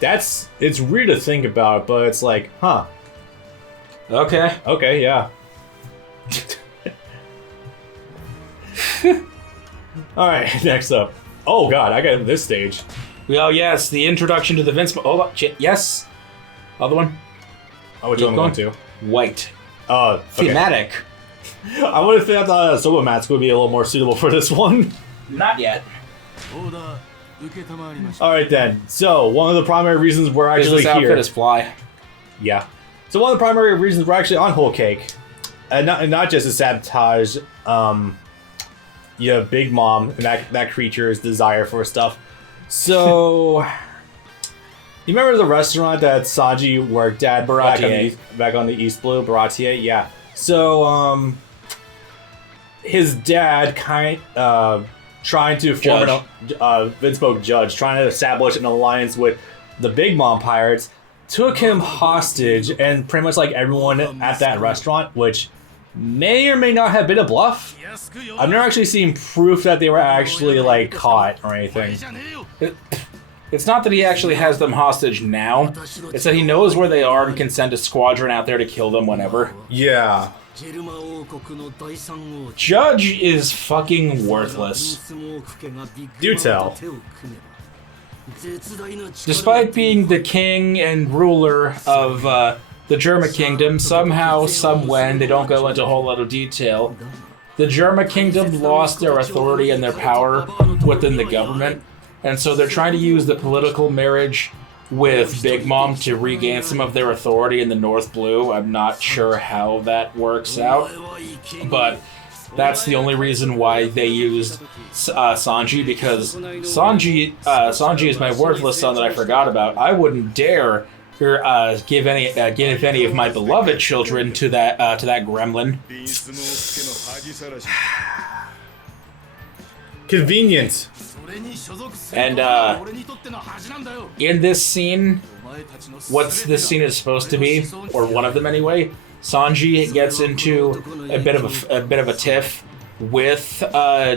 It's weird to think about, but it's like, huh. Okay, yeah. Alright, next up. Oh god, I got this stage. Well, yes, the introduction to the Vince... Oh, shit, yes. Other one. Oh, which one am I going to? White. Okay. Thematic. I would have thought Soba Mats would be a little more suitable for this one. Not yet. Alright then, so one of the primary reasons we're actually this outfit here... is fly. Yeah. So one of the primary reasons we're actually on Whole Cake, and not just to sabotage Big Mom and that creature's desire for stuff. So, you remember the restaurant that Sanji worked at back on the East Blue? Baratier? Yeah. So, his dad trying to form Vince spoke Judge, trying to establish an alliance with the Big Mom pirates, took him hostage, and pretty much like everyone at that restaurant, which may or may not have been a bluff. I've never actually seen proof that they were actually like caught or anything. It's not that he actually has them hostage now. It's that he knows where they are and can send a squadron out there to kill them whenever. Yeah. Judge is fucking worthless. Do tell. Despite being the king and ruler of the Germa Kingdom, somehow, somewhen, they don't go into a whole lot of detail, the Germa Kingdom lost their authority and their power within the government, and so they're trying to use the political marriage with Big Mom to regain some of their authority in the North Blue. I'm not sure how that works out, but that's the only reason why they used Sanji, because Sanji is my worthless son that I forgot about. I wouldn't dare give any of my beloved children to that gremlin. Convenient. And in this scene, what this scene is supposed to be, or one of them anyway, Sanji gets into a bit of a tiff with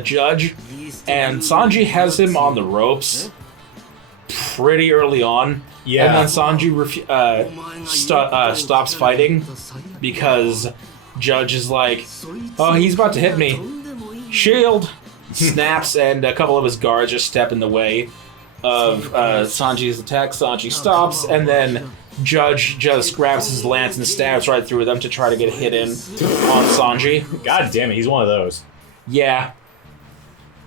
Judge, and Sanji has him on the ropes pretty early on. Yeah. And then Sanji stops fighting because Judge is like, oh, he's about to hit me. Shield! Snaps, and a couple of his guards just step in the way of Sanji's attack. Sanji stops, and then Judge just grabs his lance and stabs right through them to try to get a hit in on Sanji. God damn it, he's one of those. Yeah.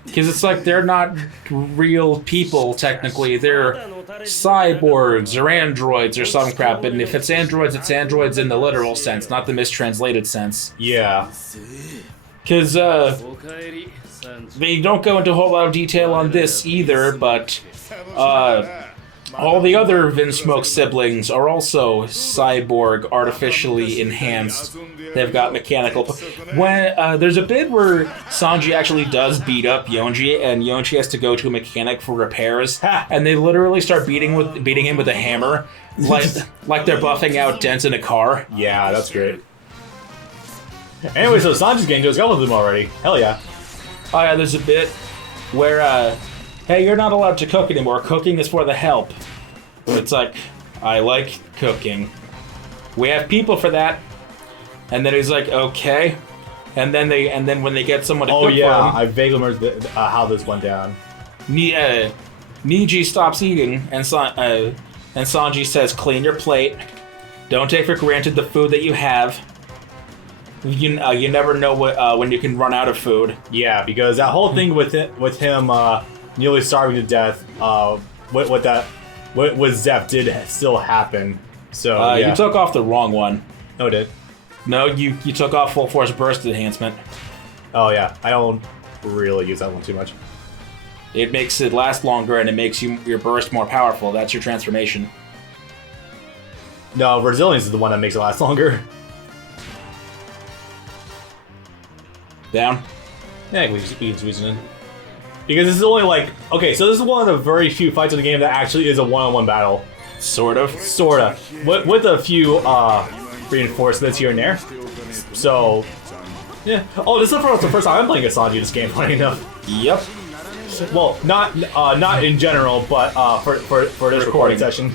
Because it's like they're not real people, technically. They're cyborgs or androids or some crap. And if it's androids in the literal sense, not the mistranslated sense. Yeah. Because they don't go into a whole lot of detail on this either, but all the other Vinsmoke siblings are also cyborg, artificially enhanced. They've got mechanical... When there's a bit where Sanji actually does beat up Yonji, and Yonji has to go to a mechanic for repairs, and they literally start beating him with a hammer, like they're buffing out dents in a car. Yeah, that's great. Anyway, so Sanji's getting to his couple of them already. Hell yeah. Oh yeah, there's a bit where, hey, you're not allowed to cook anymore. Cooking is for the help. It's like, I like cooking. We have people for that. And then he's like, okay. And then when they get someone to cook for him, I vaguely remember how this went down. Niji stops eating, and Sanji says, clean your plate. Don't take for granted the food that you have. You never know when you can run out of food. Yeah, because that whole thing with him nearly starving to death, what Zeph did still happen. So yeah. You took off the wrong one. No, it did. No, you took off full force burst enhancement. Oh yeah, I don't really use that one too much. It makes it last longer and it makes your burst more powerful. That's your transformation. No, resilience is the one that makes it last longer. Down? Yeah, we can squeeze it in. Because this is only like... Okay, so this is one of the very few fights in the game that actually is a one-on-one battle. Sort of. Sorta. With a few reinforcements here and there. So... Yeah. Oh, this is the first time I'm playing a Sanji this game, funny enough. Yep. Well, not in general, but for this recording session.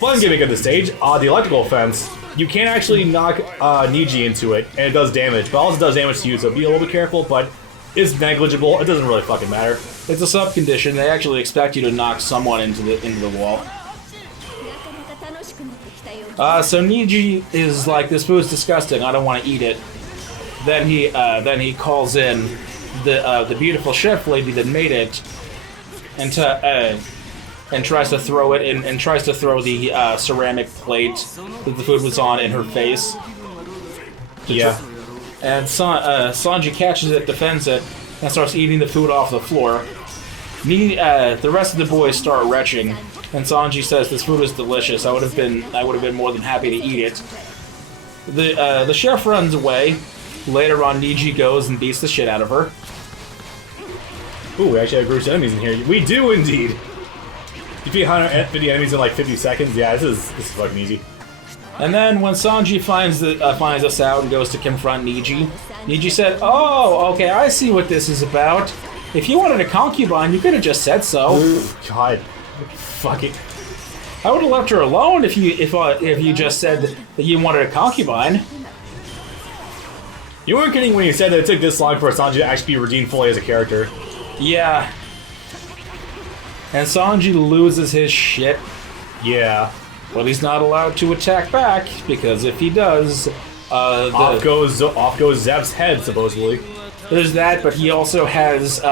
Fun gimmick at this stage, the electrical fence. You can actually knock Niji into it, and it does damage, but also does damage to you, so be a little bit careful, but it's negligible. It doesn't really fucking matter. It's a sub condition. They actually expect you to knock someone into the wall. So Niji is like, this food's disgusting. I don't want to eat it. Then he calls in the beautiful chef lady that made it, and tries to throw it in, and tries to throw the ceramic plate that the food was on in her face. Yeah. And Sanji catches it, defends it, and starts eating the food off the floor. The rest of the boys start retching, and Sanji says, "This food is delicious. I would have been more than happy to eat it." The chef runs away. Later on, Niji goes and beats the shit out of her. Ooh, we actually have groups of enemies in here. We do indeed. You beat 150 enemies in like 50 seconds. Yeah, this is fucking easy. And then when Sanji finds us out and goes to confront Niji, Niji said, "Oh, okay, I see what this is about. If you wanted a concubine, you could have just said so." Ooh, God, fuck it. I would have left her alone if you just said that you wanted a concubine. You weren't kidding when you said that it took this long for Sanji to actually be redeemed fully as a character. Yeah. And Sanji loses his shit. Yeah. But he's not allowed to attack back, because if he does, off goes Zep's head, supposedly. There's that, but he also has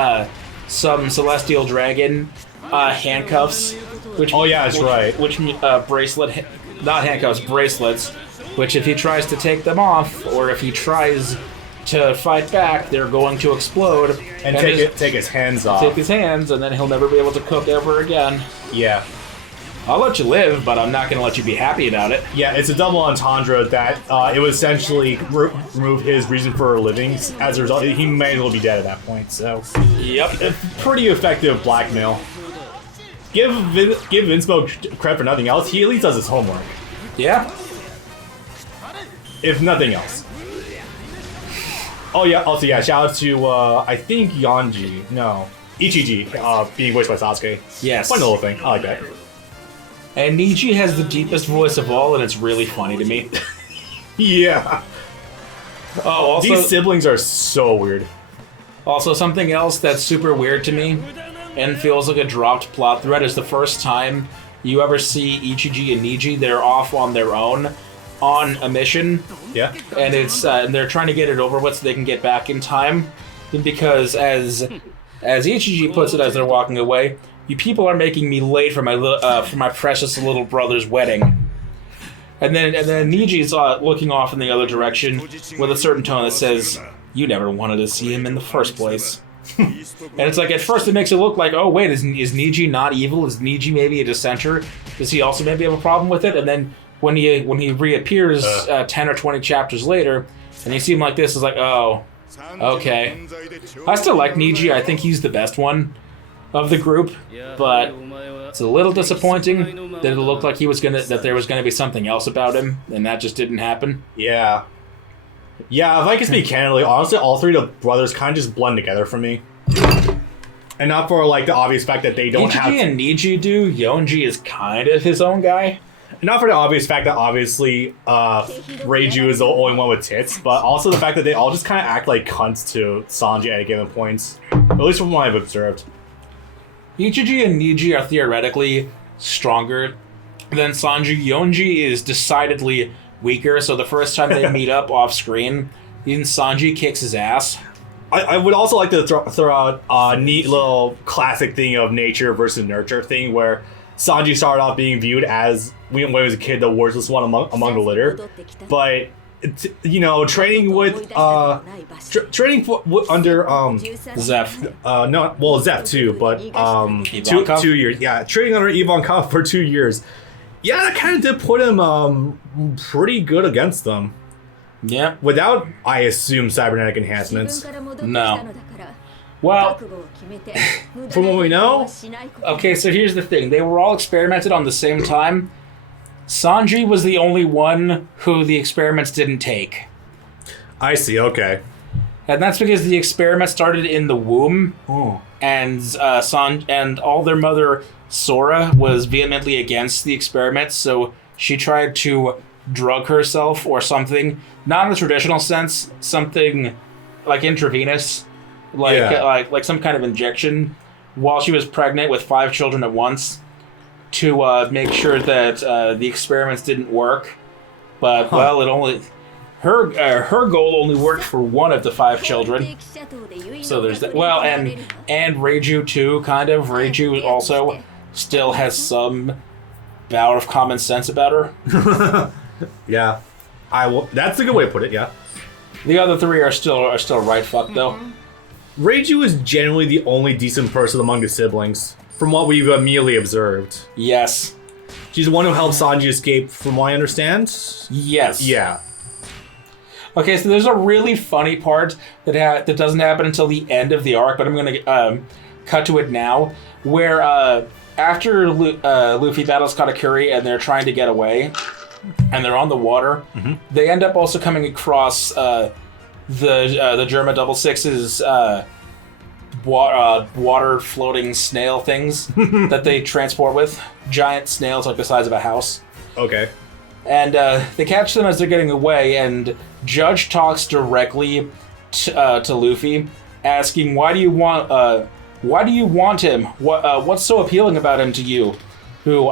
some Celestial Dragon handcuffs. Which, oh yeah, that's right. Which not handcuffs, bracelets. Which if he tries to take them off, or if he tries to fight back, they're going to explode. And take his hands off. Take his hands, and then he'll never be able to cook ever again. Yeah. I'll let you live, but I'm not going to let you be happy about it. Yeah, it's a double entendre that it would essentially remove his reason for living. As a result, he may as well be dead at that point, so... Yep. A pretty effective blackmail. Give Inspo credit for nothing else, he at least does his homework. Yeah. If nothing else. Oh yeah, also yeah, shout out to, I think Ichiji, being voiced by Sasuke. Yes. Fun little thing, I like that. And Niji has the deepest voice of all, and it's really funny to me. Yeah. Oh, also... These siblings are so weird. Also, something else that's super weird to me, and feels like a dropped plot thread, is the first time you ever see Ichiji and Niji, they're off on their own, on a mission. Yeah. And it's and they're trying to get it over with so they can get back in time. Because as Ichiji puts it as they're walking away, "You people are making me late for my precious little brother's wedding." And then Niji's looking off in the other direction with a certain tone that says, "You never wanted to see him in the first place." And it's like, at first it makes it look like, oh wait, is Niji not evil? Is Niji maybe a dissenter? Does he also maybe have a problem with it? And then when he reappears 10 or 20 chapters later, and you see him like this, it's like, oh, okay. I still like Niji. I think he's the best one of the group, but it's a little disappointing that it looked like that there was gonna be something else about him, and that just didn't happen. Yeah. Yeah, if I can speak candidly, honestly, all three of the brothers kind of just blend together for me. And not for, like, the obvious fact that they don't have... Ichiji and Niji do. Yonji is kind of his own guy. Not for the obvious fact that, obviously, Reiju is the only one with tits, but also the fact that they all just kind of act like cunts to Sanji at given points. At least from what I've observed. Ichiji and Niji are theoretically stronger than Sanji. Yonji is decidedly weaker, so the first time they meet up off screen, even Sanji kicks his ass. I would also like to throw out a neat little classic thing of nature versus nurture thing, where Sanji started off being viewed as, when he was a kid, the worthless one among the litter, but training with under Zeph. Zeph too, but 2 years. Yeah, training under Ivankov for 2 years. Yeah, that kind of did put him pretty good against them. Yeah. Without, I assume, cybernetic enhancements. No. Well, from what we know. Okay, so here's the thing. They were all experimented on the same time. Sanji was the only one who the experiments didn't take. I see, okay. And that's because the experiment started in the womb, Oh. and and all their mother, Sora, was vehemently against the experiment, so she tried to drug herself or something, not in the traditional sense, something like intravenous, like some kind of injection, while she was pregnant with 5 children at once, to make sure that the experiments didn't work. But well, it only her goal only worked for 1 of the 5 children. So there's that. Well, and Reiju too, kind of. Reiju also still has some bout of common sense about her. Yeah, that's a good way to put it. Yeah, the other 3 are still right fucked though. Reiju is generally the only decent person among the siblings, from what we've immediately observed. Yes. She's the one who helped Sanji escape, from what I understand. Yes. Yeah. Okay, so there's a really funny part that doesn't happen until the end of the arc, but I'm gonna cut to it now, where after Luffy battles Katakuri and they're trying to get away, and they're on the water, they end up also coming across the Germa 66's water floating snail things that they transport with. Giant snails like the size of a house. Okay. And they catch them as they're getting away, and Judge talks directly to Luffy, asking, "Why do you want him? What's so appealing about him to you? Who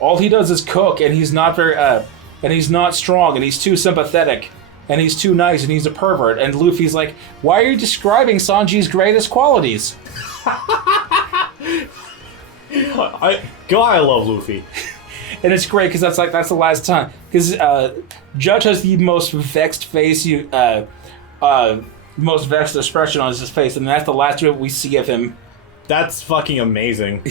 all he does is cook, and he's not and he's not strong, and he's too sympathetic, and he's too nice, and he's a pervert." And Luffy's like, "Why are you describing Sanji's greatest qualities?" I love Luffy. And it's great because that's the last time. Because Judge has the most vexed face, most vexed expression on his face, and that's the last bit we see of him. That's fucking amazing.